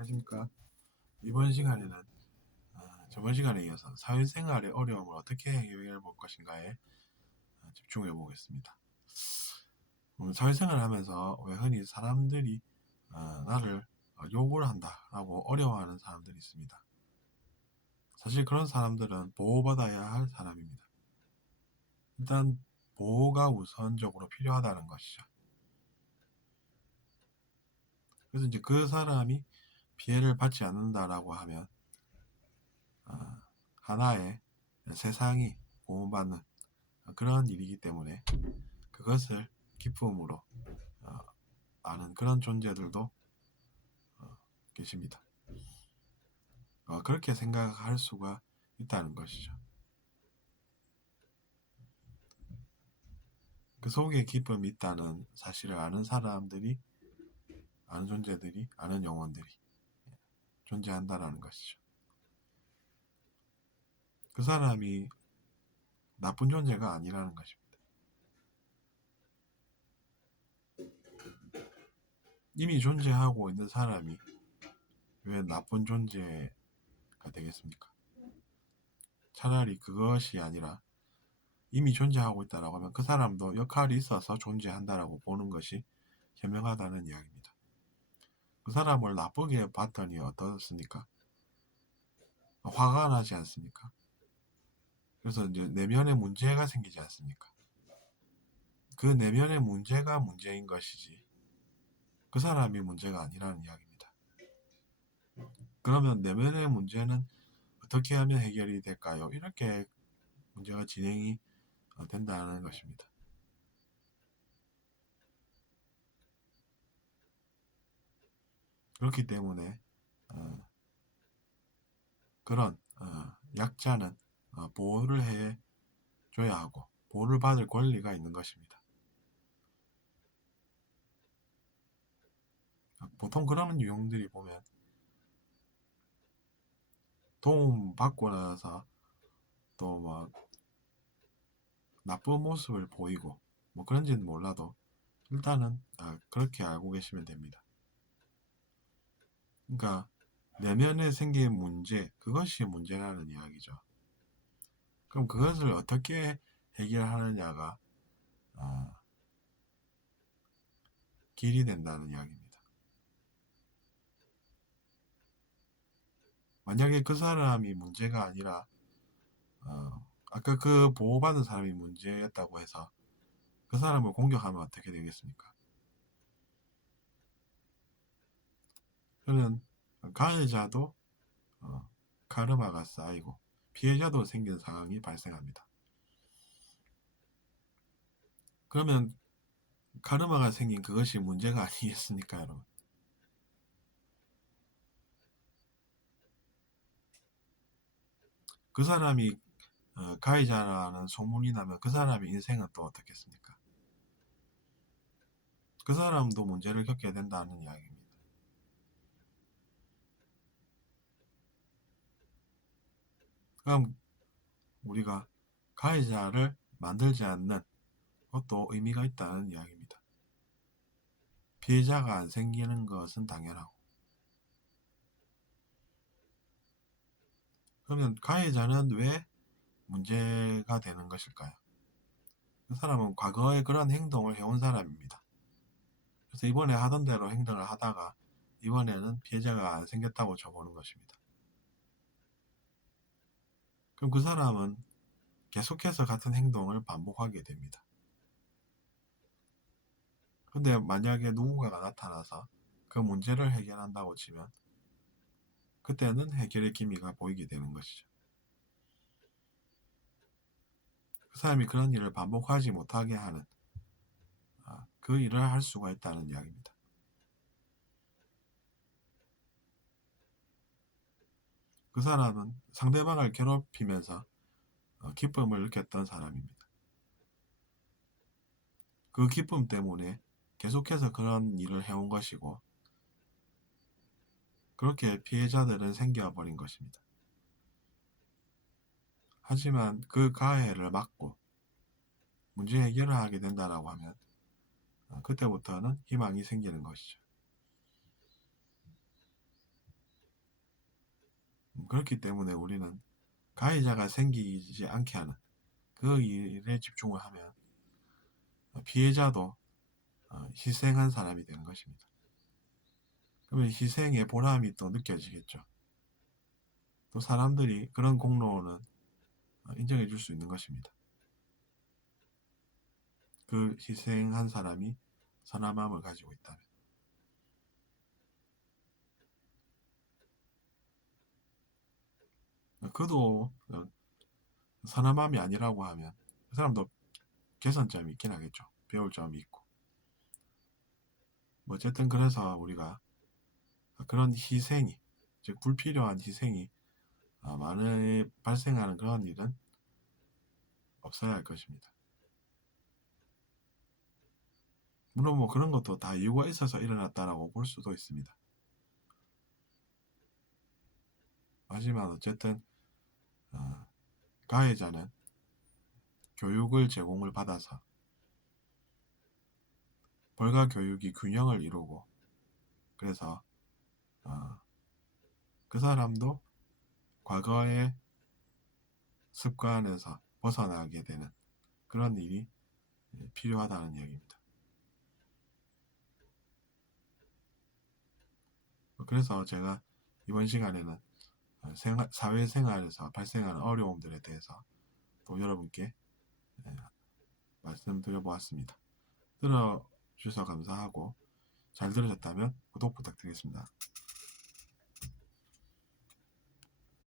안녕하십니까. 이번 시간에는 저번 시간에 이어서 사회생활의 어려움을 어떻게 해결해 볼 것인가에 집중해 보겠습니다. 사회생활을 하면서 왜 흔히 사람들이 나를 욕을 한다라고 어려워하는 사람들이 있습니다. 사실 그런 사람들은 보호받아야 할 사람입니다. 일단 보호가 우선적으로 필요하다는 것이죠. 그래서 이제 그 사람이 피해를 받지 않는다라고 하면 하나의 세상이 보호받는 그런 일이기 때문에 그것을 기쁨으로 아는 그런 존재들도 계십니다. 그렇게 생각할 수가 있다는 것이죠. 그 속에 기쁨이 있다는 사실을 아는 사람들이, 아는 존재들이, 아는 영혼들이 존재한다라는 것이죠. 그 사람이 나쁜 존재가 아니라는 것입니다. 이미 존재하고 있는 사람이 왜 나쁜 존재가 되겠습니까? 차라리 그것이 아니라 이미 존재하고 있다라고 하면 그 사람도 역할이 있어서 존재한다라고 보는 것이 현명하다는 이야기입니다. 그 사람을 나쁘게 봤더니 어떻습니까? 화가 나지 않습니까? 그래서 이제 내면에 문제가 생기지 않습니까? 그 내면의 문제가 문제인 것이지 그 사람이 문제가 아니라는 이야기입니다. 그러면 내면의 문제는 어떻게 하면 해결이 될까요? 이렇게 문제가 진행이 된다는 것입니다. 그렇기 때문에 그런 약자는 보호를 해줘야 하고 보호를 받을 권리가 있는 것입니다. 보통 그런 유형들이 보면 도움 받고 나서 또 뭐 나쁜 모습을 보이고 뭐 그런지는 몰라도 일단은 그렇게 알고 계시면 됩니다. 그러니까 내면에 생긴 문제, 그것이 문제라는 이야기죠. 그럼 그것을 어떻게 해결하느냐가 길이 된다는 이야기입니다. 만약에 그 사람이 문제가 아니라 아까 그 보호받는 사람이 문제였다고 해서 그 사람을 공격하면 어떻게 되겠습니까? 그러면 가해자도 카르마가 쌓이고 피해자도 생긴 상황이 발생합니다. 그러면 카르마가 생긴 그것이 문제가 아니겠습니까, 여러분? 그 사람이 가해자라는 소문이 나면 그 사람의 인생은 또 어떻겠습니까? 그 사람도 문제를 겪게 된다는 이야기입니다. 그럼 우리가 가해자를 만들지 않는 것도 의미가 있다는 이야기입니다. 피해자가 안 생기는 것은 당연하고. 그러면 가해자는 왜 문제가 되는 것일까요? 그 사람은 과거에 그런 행동을 해온 사람입니다. 그래서 이번에 하던 대로 행동을 하다가 이번에는 피해자가 안 생겼다고 쳐보는 것입니다. 그럼 그 사람은 계속해서 같은 행동을 반복하게 됩니다. 근데 만약에 누군가가 나타나서 그 문제를 해결한다고 치면 그때는 해결의 기미가 보이게 되는 것이죠. 그 사람이 그런 일을 반복하지 못하게 하는 그 일을 할 수가 있다는 이야기입니다. 그 사람은 상대방을 괴롭히면서 기쁨을 느꼈던 사람입니다. 그 기쁨 때문에 계속해서 그런 일을 해온 것이고 그렇게 피해자들은 생겨버린 것입니다. 하지만 그 가해를 막고 문제 해결을 하게 된다라고 하면 그때부터는 희망이 생기는 것이죠. 그렇기 때문에 우리는 가해자가 생기지 않게 하는 그 일에 집중을 하면 피해자도 희생한 사람이 되는 것입니다. 그러면 희생의 보람이 또 느껴지겠죠. 또 사람들이 그런 공로는 인정해 줄 수 있는 것입니다. 그 희생한 사람이 선한 마음을 가지고 있다면. 그도 선한 마음이 아니라고 하면 그 사람도 개선점이 있긴 하겠죠. 배울 점이 있고. 뭐 어쨌든 그래서 우리가 그런 희생이, 즉 불필요한 희생이 많이 발생하는 그런 일은 없어야 할 것입니다. 물론 뭐 그런 것도 다 이유가 있어서 일어났다라고 볼 수도 있습니다. 하지만 어쨌든 가해자는 교육을 제공을 받아서 벌과 교육이 균형을 이루고 그래서 그 사람도 과거의 습관에서 벗어나게 되는 그런 일이 필요하다는 이야기입니다. 그래서 제가 이번 시간에는 사회생활에서 발생하는 어려움들에 대해서 또 여러분께 말씀드려 보았습니다. 들어주셔서 감사하고 잘 들으셨다면 구독 부탁드리겠습니다.